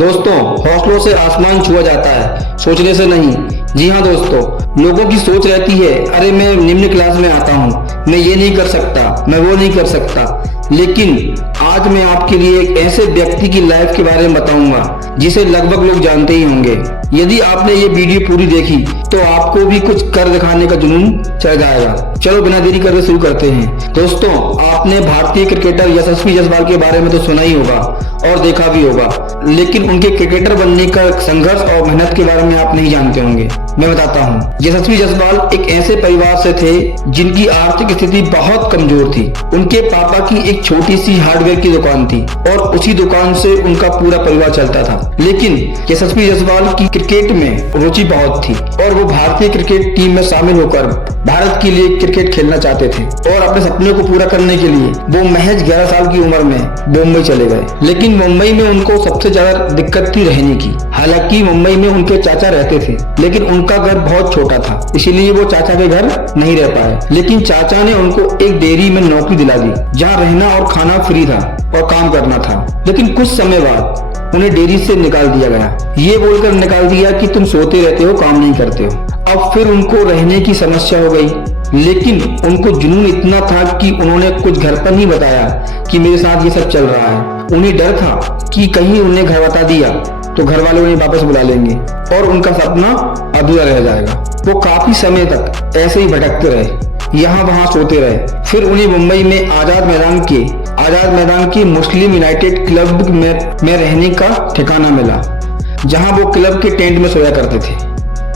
दोस्तों, हौसलों से आसमान छुआ जाता है, सोचने से नहीं। जी हाँ दोस्तों, लोगों की सोच रहती है, अरे मैं निम्न क्लास में आता हूँ, मैं ये नहीं कर सकता, मैं वो नहीं कर सकता। लेकिन आज मैं आपके लिए एक ऐसे व्यक्ति की लाइफ के बारे में बताऊंगा जिसे लगभग लोग जानते ही होंगे। यदि आपने ये वीडियो पूरी देखी तो आपको भी कुछ कर दिखाने का जुनून चढ़ जाएगा। चलो बिना देरी करके शुरू करते हैं। दोस्तों, आपने भारतीय क्रिकेटर यशस्वी जायसवाल के बारे में तो सुना ही होगा और देखा भी होगा, लेकिन उनके क्रिकेटर बनने का संघर्ष और मेहनत के बारे में आप नहीं जानते होंगे। मैं बताता हूँ। यशस्वी जायसवाल एक ऐसे परिवार से थे जिनकी आर्थिक स्थिति बहुत कमजोर थी। उनके पापा की एक छोटी सी हार्डवेयर की दुकान थी और उसी दुकान से उनका पूरा परिवार चलता था। लेकिन यशस्वी जायसवाल की क्रिकेट में रुचि बहुत थी और वो भारतीय क्रिकेट टीम में शामिल होकर भारत के लिए क्रिकेट खेलना चाहते थे और अपने सपने को पूरा करने के लिए वो महज 11 साल की उम्र में मुंबई चले गए। लेकिन मुंबई में उनको सबसे ज्यादा दिक्कत थी रहने की। हालांकि मुंबई में उनके चाचा रहते थे, लेकिन उनका घर बहुत छोटा था, इसीलिए वो चाचा के घर नहीं रह पाए। लेकिन चाचा ने उनको एक डेयरी में नौकरी दिला दी, जहाँ रहना और खाना फ्री था और काम करना था। लेकिन कुछ समय बाद उन्हें डेयरी से निकाल दिया गया, ये बोलकर निकाल दिया कि तुम सोते रहते हो, काम नहीं करते हो। अब फिर उनको रहने की समस्या हो गई, लेकिन उनको जुनून इतना था कि उन्होंने कुछ घर पर नहीं बताया कि मेरे साथ ये सब चल रहा है। उन्हें डर था कि कहीं उन्हें घर बता दिया तो घर वाले उन्हें वापस बुला लेंगे और उनका सपना अधूरा रह जाएगा। वो काफी समय तक ऐसे ही भटकते रहे, यहाँ वहाँ सोते रहे। फिर उन्हें मुंबई में आजाद मैदान के मुस्लिम यूनाइटेड क्लब में रहने का ठिकाना मिला, जहाँ वो क्लब के टेंट में सोया करते थे।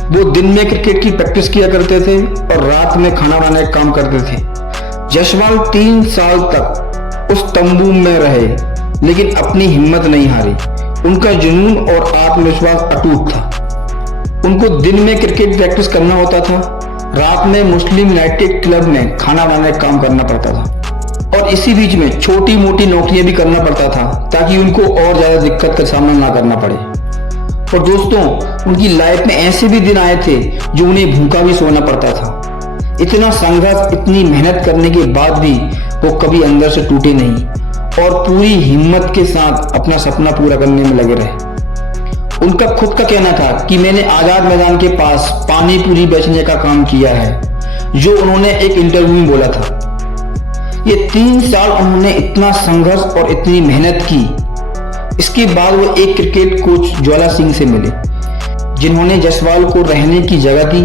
वो दिन में क्रिकेट की प्रैक्टिस किया करते थे और रात में खाना बनाने का काम करते थे। जायसवाल 3 साल तक उस तंबू में रहे, लेकिन अपनी हिम्मत नहीं हारी। उनका जुनून और आत्मविश्वास अटूट था। उनको दिन में क्रिकेट प्रैक्टिस करना होता था, रात में मुस्लिम यूनाइटेड क्लब में खाना बनाने का काम करना पड़ता था और इसी बीच में छोटी मोटी नौकरियां भी करना पड़ता था, ताकि उनको और ज्यादा दिक्कत का सामना ना करना पड़े। और दोस्तों, उनकी लाइफ में ऐसे भी दिन आए थे जो उन्हें भूखा भी सोना पड़ता था। इतना संघर्ष, इतनी मेहनत करने के बाद भी वो कभी अंदर से टूटे नहीं और पूरी हिम्मत के साथ अपना सपना पूरा करने में लगे रहे। उनका खुद का कहना था कि मैंने आजाद मैदान के पास पानी पूरी बेचने का काम किया है, जो उन्होंने एक इंटरव्यू में बोला था। ये 3 साल उन्होंने इतना संघर्ष और इतनी मेहनत की। इसके बाद वो एक क्रिकेट कोच ज्वाला सिंह से मिले, जिन्होंने जायसवाल को रहने की जगह दी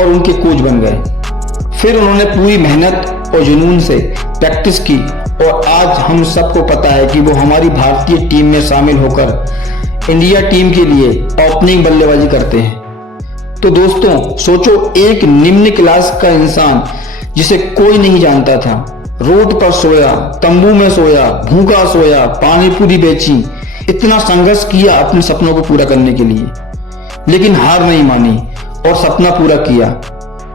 और उनके कोच बन गए। फिर उन्होंने पूरी मेहनत और जुनून से प्रैक्टिस की और आज हम सबको पता है कि वो हमारी भारतीय टीम में शामिल होकर इंडिया टीम के लिए ओपनिंग बल्लेबाजी करते हैं। तो दोस्तों सोचो, एक निम्न क्लास का इंसान जिसे कोई नहीं जानता था, रोड पर सोया, तंबू में सोया, भूखा सोया, पानी पूरी बेची, इतना संघर्ष किया अपने सपनों को पूरा करने के लिए, लेकिन हार नहीं मानी और सपना पूरा किया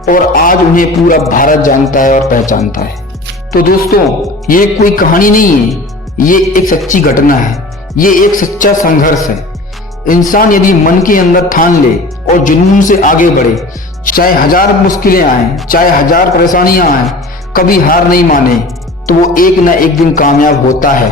और आज उन्हें पूरा भारत जानता है और पहचानता है। तो दोस्तों, ये कोई कहानी नहीं है, ये एक सच्ची घटना है, ये एक सच्चा संघर्ष है। इंसान यदि मन के अंदर ठान ले और जुनून से आगे बढ़े, चाहे 1000 मुश्किलें आए, चाहे 1000 परेशानियां आए, कभी हार नहीं माने, तो वो एक ना एक दिन कामयाब होता है।